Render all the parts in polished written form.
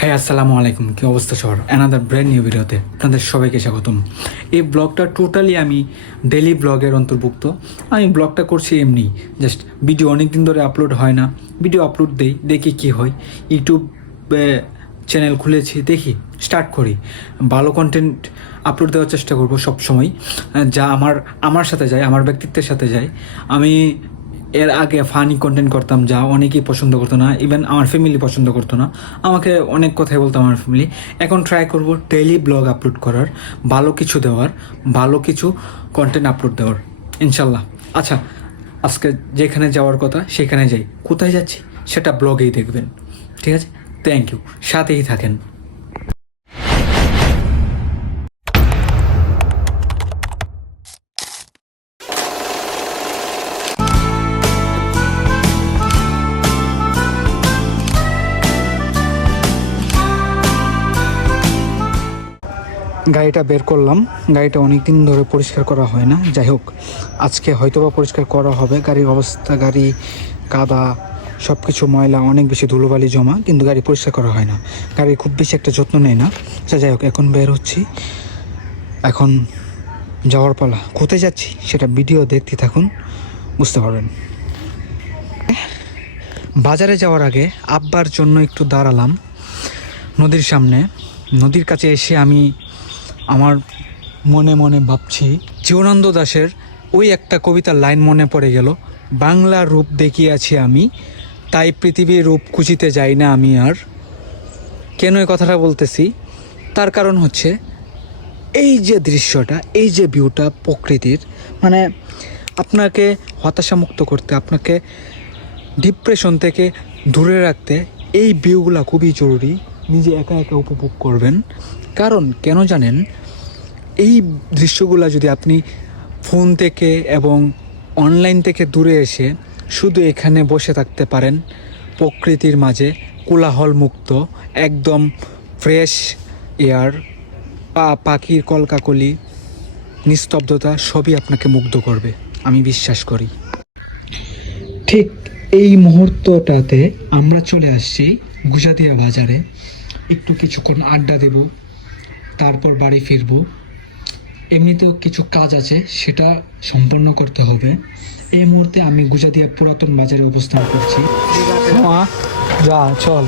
হ্যাঁ, আসসালামু আলাইকুম। কী অবস্থা সবার? অ্যানাদার ব্র্যান্ড নিউ ভিডিওতে আপনাদের সবাইকে স্বাগতম। এই ব্লগটা টোটালি আমি ডেলি ব্লগের অন্তর্ভুক্ত। আমি ব্লগটা করছি এমনি, জাস্ট ভিডিও অনেক দিন ধরে আপলোড হয় না, ভিডিও আপলোড দেই, দেখি কী হয়। ইউটিউবে চ্যানেল খুলেছি, দেখি স্টার্ট করি, ভালো কন্টেন্ট আপলোড দেওয়ার চেষ্টা করব সব সময়, যা আমার সাথে যায়, আমার ব্যক্তিত্বের সাথে যায়। আমি এর আগে ফানি কন্টেন্ট করতাম, যা অনেকেই পছন্দ করতো না, ইভেন আমার ফ্যামিলি পছন্দ করতো না, আমাকে অনেক কথাই বলতো আমার ফ্যামিলি। এখন ট্রাই করব ডেইলি ব্লগ আপলোড করার, ভালো কিছু দেওয়ার, ভালো কিছু কন্টেন্ট আপলোড দেওয়ার, ইনশাল্লাহ। আচ্ছা, আজকে যেখানে যাওয়ার কথা সেখানে যাই, কোথায় যাচ্ছি সেটা ব্লগেই দেখবেন, ঠিক আছে? থ্যাংক ইউ, সাথেই থাকেন। গাড়িটা বের করলাম, গাড়িটা অনেক দিন ধরে পরিষ্কার করা হয় না, যাই হোক আজকে হয়তোবা পরিষ্কার করা হবে। গাড়ির অবস্থা, গাড়ি কাদা, সব কিছু ময়লা, অনেক বেশি ধুলোবালি জমা, কিন্তু গাড়ি পরিষ্কার করা হয় না, গাড়ির খুব বেশি একটা যত্ন নেয় না। আচ্ছা যাই হোক, এখন বের হচ্ছি, এখন যাওয়ার পালা। কোথায় যাচ্ছি সেটা ভিডিও দেখতে থাকুন, বুঝতে পারবেন। বাজারে যাওয়ার আগে আব্বার জন্য একটু দাঁড়ালাম নদীর সামনে। নদীর কাছে এসে আমি আমার মনে মনে ভাবছি, জীবনানন্দ দাশের ওই একটা কবিতার লাইন মনে পড়ে গেল, বাংলার রূপ দেখিয়াছি আমি, তাই পৃথিবীর রূপ খুঁজিতে যাই না আমি আর। কেন এই কথাটা বলতেছি? তার কারণ হচ্ছে এই যে দৃশ্যটা, এই যে ভিউটা প্রকৃতির, মানে আপনাকে হতাশামুক্ত করতে, আপনাকে ডিপ্রেশন থেকে দূরে রাখতে এই ভিউগুলো খুবই জরুরি। নিজে একা একা উপভোগ করবেন। কারণ কেন জানেন, এই দৃশ্যগুলো যদি আপনি ফোন থেকে এবং অনলাইন থেকে দূরে এসে শুধু এখানে বসে থাকতে পারেন, প্রকৃতির মাঝে কোলাহল মুক্ত, একদম ফ্রেশ এয়ার, পাখির কলকাকলি, নিস্তব্ধতা, সবই আপনাকে মুগ্ধ করবে, আমি বিশ্বাস করি। ঠিক এই মুহূর্তটাতে আমরা চলে আসছি গুজাদিয়া বাজারে। একটু কিছুক্ষণ আড্ডা দেব, তারপর বাড়ি ফিরব। এমনিতেও কিছু কাজ আছে, সেটা সম্পন্ন করতে হবে। এই মুহূর্তে আমি গুজাদিয়া পুরাতন বাজারে অবস্থান করছি। যা চল,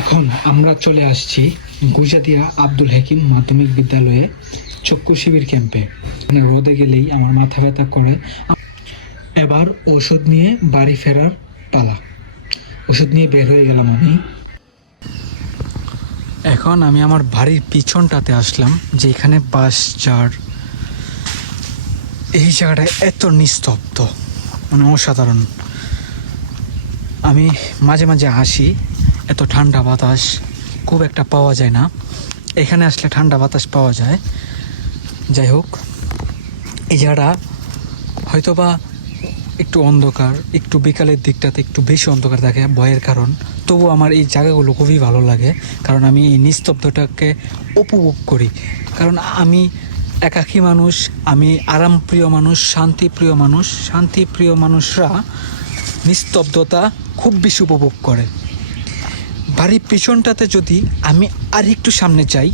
এখন আমরা চলে আসছি গুজাদিয়া আব্দুল হাকিম মাধ্যমিক বিদ্যালয়ে চক্ষু শিবির ক্যাম্পে। মানে রোদে গেলেই আমার মাথা ব্যথা করে। এবার ওষুধ নিয়ে বাড়ি ফেরার পালা। ওষুধ নিয়ে বের হয়ে গেলাম আমি। এখন আমি আমার বাড়ির পিছনটাতে আসলাম, যেখানে বাস চার। এই জায়গাটা এত নিস্তব্ধ, মানে অসাধারণ। আমি মাঝে মাঝে আসি, এত ঠান্ডা বাতাস খুব একটা পাওয়া যায় না, এখানে আসলে ঠান্ডা বাতাস পাওয়া যায়। যাই হোক, এই জায়গাটা হয়তোবা একটু অন্ধকার, একটু বিকালের দিকটাতে একটু বেশি অন্ধকার থাকে ভয়ের কারণ, তবু আমার এই জায়গাগুলো খুবই ভালো লাগে, কারণ আমি এই নিস্তব্ধটাকে উপভোগ করি। কারণ আমি একাকী মানুষ, আমি আরামপ্রিয় মানুষ, শান্তিপ্রিয় মানুষ। শান্তিপ্রিয় মানুষরা নিস্তব্ধতা খুব বেশি উপভোগ করে। বাড়ির পিছনটাতে যদি আমি আর একটু সামনে যাই,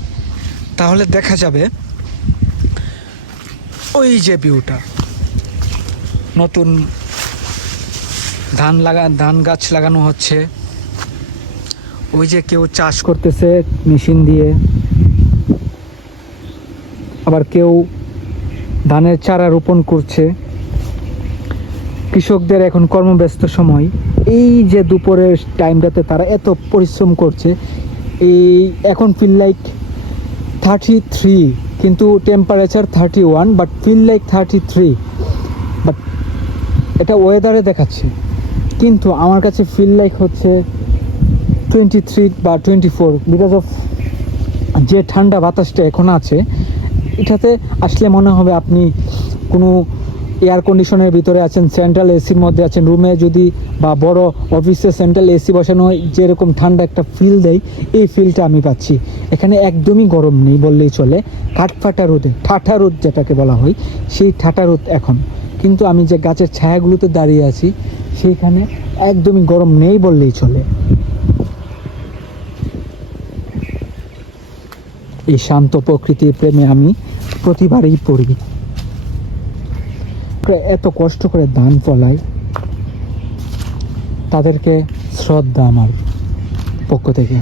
তাহলে দেখা যাবে ওই যে ভিউটা, নতুন ধান গাছ লাগানো হচ্ছে, ওই যে কেউ চাষ করতেছে মেশিন দিয়ে, আবার কেউ ধানের চারা রোপণ করছে। কৃষকদের এখন কর্মব্যস্ত সময়, এই যে দুপুরের টাইমটাতে তারা এত পরিশ্রম করছে। এই এখন ফিল লাইক 33, কিন্তু temperature 31, but feel like 33, but এটা ওয়েদারে দেখাচ্ছে, কিন্তু আমার কাছে ফিল লাইক হচ্ছে 23 বা 24, বিকজ অফ যে ঠান্ডা বাতাসটা এখন আছে। এটাতে আসলে মনে হবে আপনি কোনো এয়ার কন্ডিশনের ভিতরে আছেন, সেন্ট্রাল এসির মধ্যে আছেন রুমে, যদি বা বড় অফিসে সেন্ট্রাল এসি বসানো হয়, যেরকম ঠান্ডা একটা ফিল দেয়, এই ফিলটা আমি পাচ্ছি। এখানে একদমই গরম নেই বললেই চলে, কাঠফাটা রোদে, ঠাঠা রোদ যেটাকে বলা হয়, সেই ঠাঠা রোদ এখন। কিন্তু আমি যে গাছের ছায়াগুলোতে দাঁড়িয়ে আছি, সেইখানে একদমই গরম নেই বললেই চলে। এই শান্ত প্রকৃতির প্রেমে আমি প্রতিবারই পড়ি। এত কষ্ট করে ধান ফলায়, তাদেরকে শ্রদ্ধা আমার পক্ষ থেকে।